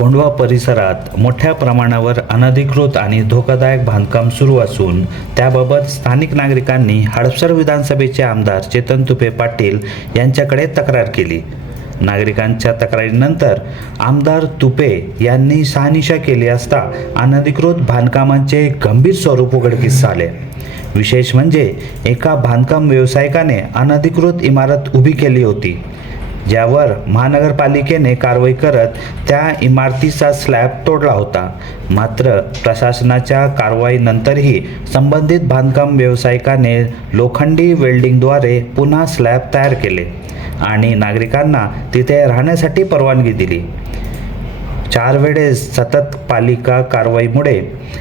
कोंडवा परिसरात मोठ्या प्रमाणावर अनधिकृत आणि धोकादायक बांधकाम सुरू असून त्याबाबत स्थानिक नागरिकांनी हडपसर विधानसभेचे आमदार चेतन तुपे पाटील यांच्याकडे तक्रार केली. नागरिकांच्या तक्रारीनंतर आमदार तुपे यांनी शहानिशा केली असता अनधिकृत बांधकामांचे गंभीर स्वरूप उघडकीस आले. विशेष म्हणजे एका बांधकाम व्यावसायिकाने अनधिकृत इमारत उभी केली होती. ज्यावर महानगरपालिकेने कारवाई करत त्या इमारतीचा स्लॅब तोडला होता. मात्र प्रशासनाच्या कारवाईनंतरही संबंधित बांधकाम व्यावसायिकाने लोखंडी वेल्डिंगद्वारे पुन्हा स्लॅब तयार केले आणि नागरिकांना तिथे राहण्यासाठी परवानगी दिली. चार वेळेस सतत पालिका कारवाईमुळे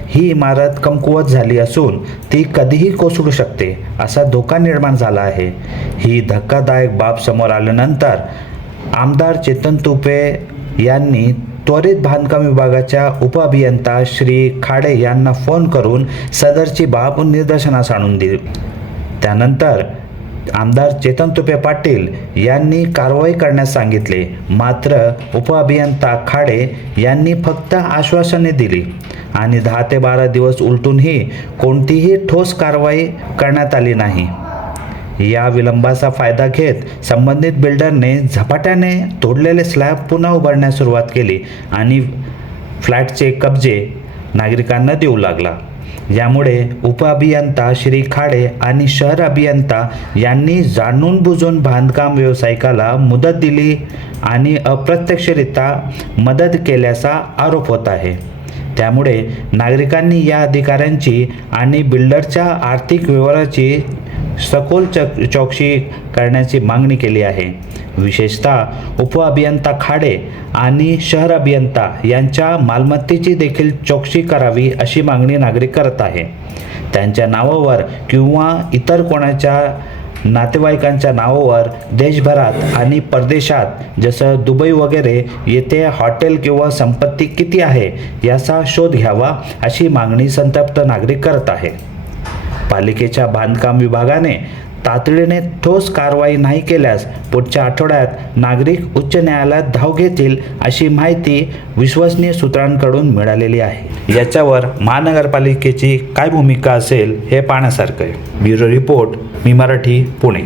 ही इमारत कमकुवत झाली असून ती कधीही कोसळू शकते असा धोका निर्माण झाला आहे. ही धक्कादायक बाब समोर आल्यानंतर आमदार चेतन तुपे यांनी त्वरित बांधकाम विभागाच्या उपअभियंता श्री खाडे यांना फोन करून सदरची बाब निदर्शनास आणून दिली. त्यानंतर आमदार चेतन तुपे पाटील यांनी कारवाई करण्यास सांगितले. मात्र उपअभियंता खाडे यांनी फक्त आश्वासने दिली. आणि दहा ते बारा दिवस उलटूनही कोणतीही ठोस कारवाई करण्यात आली नाही. या विलंबाचा फायदा घेत संबंधित बिल्डरने झपाट्याने तोडलेले स्लॅब पुन्हा उभारण्यास सुरुवात केली आणि फ्लॅटचे कब्जे नागरिकांना देऊ लागला. यामुळे उपअभियंता श्री खाडे आणि शहर अभियंता यांनी जाणून बुजून बांधकाम व्यावसायिकाला मुदत दिली आणि अप्रत्यक्षरित्या मदत केल्याचा आरोप होत आहे. त्यामुळे नागरिकांनी या अधिकाऱ्यांची आणि बिल्डरच्या आर्थिक व्यवहाराची सखोल चक चौकशी करण्याची मागणी केली आहे. विशेषतः उपअभियंता खाडे आणि शहर अभियंता यांच्या मालमत्तेची देखील चौकशी करावी अशी मागणी नागरिक करत आहे. त्यांच्या नावावर किंवा इतर कोणाच्या नातेवाईकांच्या नावावर देशभरात आणि परदेशात जसं दुबई वगैरे येथे हॉटेल किंवा संपत्ती किती आहे याचा शोध घ्यावा अशी मागणी संतप्त नागरिक करत आहे. पालिकेच्या बांधकाम विभागाने तातडीने ठोस कारवाई नाही केल्यास पुढच्या आठवड्यात नागरिक उच्च न्यायालयात धाव घेतील अशी माहिती विश्वसनीय सूत्रांकडून मिळालेली आहे. याच्यावर महानगरपालिकेची काय भूमिका असेल हे पाहण्यासारखं आहे. Bureau report Mi Marathi Pune.